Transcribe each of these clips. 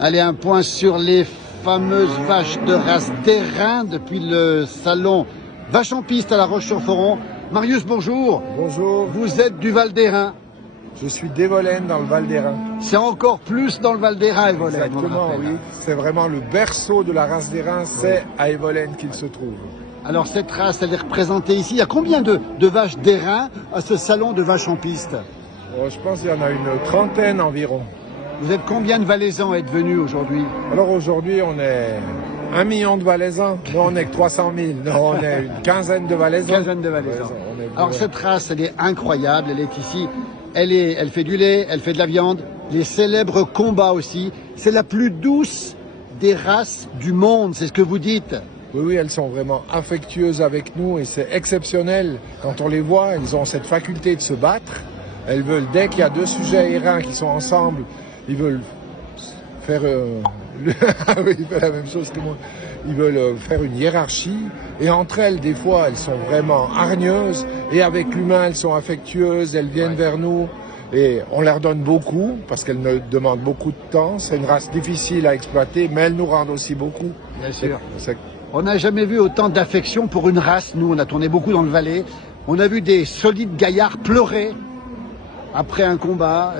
Allez, un point sur les fameuses vaches de race d'Airain depuis le salon Vache en piste à La Roche-sur-Foron. Marius, bonjour. Bonjour. Vous êtes du Val d'Airain. Je suis d'Evolène dans le Val d'Airain. C'est encore plus dans le Val d'Airain, Evolène. Exactement, oui. C'est vraiment le berceau de la race d'Airain, c'est à Evolène qu'il se trouve. Alors cette race, elle est représentée ici. Il y a combien de vaches d'Airain à ce salon de vaches en piste? Je pense qu'il y en a une trentaine environ. Vous êtes combien de Valaisans à être venus aujourd'hui? Alors aujourd'hui, on est 1 million de Valaisans. Nous, on est que 300 000. Nous, on est une quinzaine de Valaisans. Quinzaine de Valaisans. Alors cette race, elle est incroyable. Elle est ici. Elle fait du lait, elle fait de la viande. Les célèbres combats aussi. C'est la plus douce des races du monde. C'est ce que vous dites. Oui, oui, elles sont vraiment affectueuses avec nous et c'est exceptionnel. Quand on les voit, elles ont cette faculté de se battre. Elles veulent, dès qu'il y a deux sujets airains qui sont ensemble, ils veulent faire... Ah oui, il fait la même chose que moi. Ils veulent faire une hiérarchie. Et entre elles, des fois, elles sont vraiment hargneuses. Et avec l'humain, elles sont affectueuses. Elles viennent vers nous. Et on leur donne beaucoup, parce qu'elles nous demandent beaucoup de temps. C'est une race difficile à exploiter, mais elles nous rendent aussi beaucoup. Bien sûr. On n'a jamais vu autant d'affection pour une race. Nous, on a tourné beaucoup dans le Valais. On a vu des solides gaillards pleurer après un combat.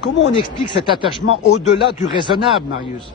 Comment on explique cet attachement au-delà du raisonnable, Marius?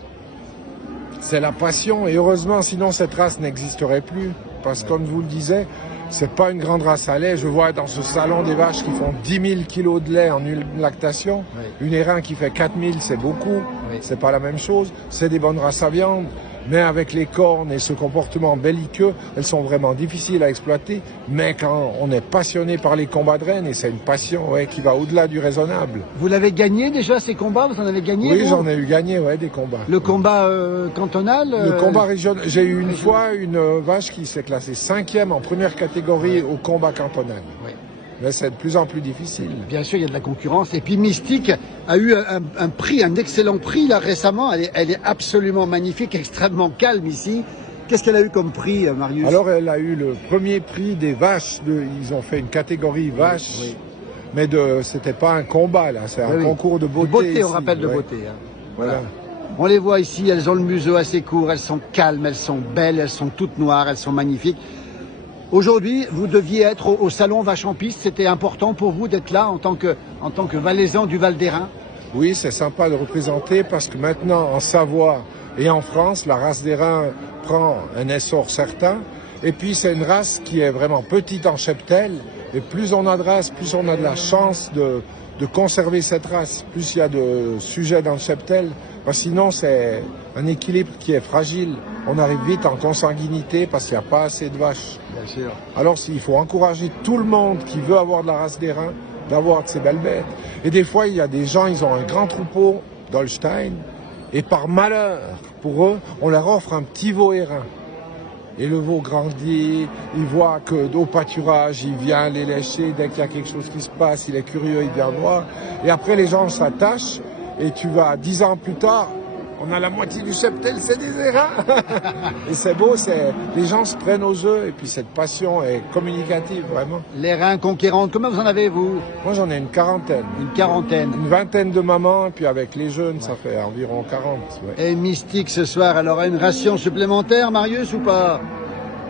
C'est la passion, et heureusement, sinon cette race n'existerait plus. Parce que, comme vous le disiez, c'est pas une grande race à lait. Je vois dans ce salon des vaches qui font 10 000 kilos de lait en une lactation. Oui. Une Airain qui fait 4 000, c'est beaucoup. Oui. C'est pas la même chose. C'est des bonnes races à viande. Mais avec les cornes et ce comportement belliqueux, elles sont vraiment difficiles à exploiter. Mais quand on est passionné par les combats de rennes, et c'est une passion qui va au-delà du raisonnable. Vous l'avez gagné déjà ces combats? Vous en avez gagné? Oui, j'en ai eu gagné, des combats. Le combat cantonal? Le combat régional. J'ai eu une fois une vache qui s'est classée 5e en première catégorie au combat cantonal. Oui. Mais c'est de plus en plus difficile. Bien sûr, il y a de la concurrence. Et puis Mystique a eu un prix, un excellent prix là récemment. Elle est absolument magnifique, extrêmement calme ici. Qu'est-ce qu'elle a eu comme prix, Marius? Alors, elle a eu le premier prix des vaches. Ils ont fait une catégorie vaches, mais c'était pas un combat là, c'est un concours de beauté. De beauté, ici. On rappelle de beauté. Hein. Voilà. On les voit ici, elles ont le museau assez court, elles sont calmes, elles sont belles, elles sont toutes noires, elles sont magnifiques. Aujourd'hui, vous deviez être au salon Vache en piste. C'était important pour vous d'être là en tant que Valaisan du Val d'Airain? Oui, c'est sympa de représenter parce que maintenant, en Savoie et en France, la race d'Airain prend un essor certain. Et puis, c'est une race qui est vraiment petite en cheptel. Et plus on a de races, plus on a de la chance de conserver cette race. Plus il y a de sujets dans le cheptel. Sinon, c'est un équilibre qui est fragile. On arrive vite en consanguinité parce qu'il n'y a pas assez de vaches. Bien sûr. Alors, il faut encourager tout le monde qui veut avoir de la race d'Airain, d'avoir de ces belles bêtes. Et des fois, il y a des gens, ils ont un grand troupeau d'Holstein. Et par malheur, pour eux, on leur offre un petit veau Airain. Et le veau grandit, il voit qu'au pâturage, il vient les lécher. Dès qu'il y a quelque chose qui se passe, il est curieux, il vient voir. Et après, les gens s'attachent. Et tu vas 10 ans plus tard, on a la moitié du cheptel, c'est des Airains. Et c'est beau, les gens se prennent au jeu. Et puis cette passion est communicative, vraiment. L'Airain conquérante, combien vous en avez, vous? Moi, j'en ai une quarantaine. Une quarantaine. Une vingtaine de mamans, et puis avec les jeunes, ça fait environ 40. Et Mystique, ce soir, elle aura une ration supplémentaire, Marius, ou pas?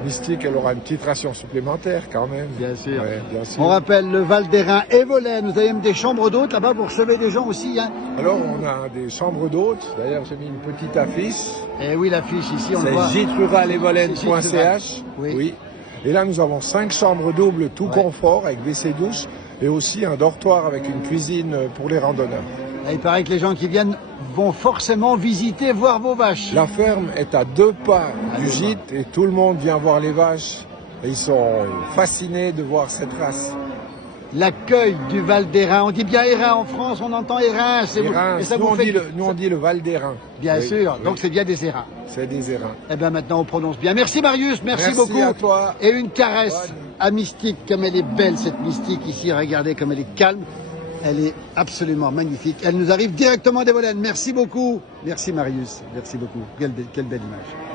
Mystique, elle aura une petite ration supplémentaire quand même. Bien sûr. Ouais, bien sûr. On rappelle le Val d'Airain Evolène. Vous avez même des chambres d'hôtes là-bas pour recevoir des gens aussi. Hein. Alors, on a des chambres d'hôtes. D'ailleurs, j'ai mis une petite affiche. Et oui, l'affiche ici, on le voit. C'est gîteruralevolène.ch. Oui. Et là, nous avons 5 chambres doubles, tout confort, avec WC douche. Et aussi un dortoir avec une cuisine pour les randonneurs. Et il paraît que les gens qui viennent vont forcément visiter, voir vos vaches. La ferme est à 2 pas du gîte et tout le monde vient voir les vaches. Et ils sont fascinés de voir cette race. L'accueil du Val d'Airain, on dit bien Airain en France, on entend Airain. Airain. Nous on dit le Val d'Airain. Bien sûr, donc c'est bien des Airains. C'est des Airains. Eh bien maintenant on prononce bien. Merci Marius, merci beaucoup. Merci à toi. Et une caresse à Mystique, comme elle est belle cette Mystique ici, regardez comme elle est calme. Elle est absolument magnifique. Elle nous arrive directement d'Evolène. Merci beaucoup. Merci Marius. Merci beaucoup. Quelle belle image.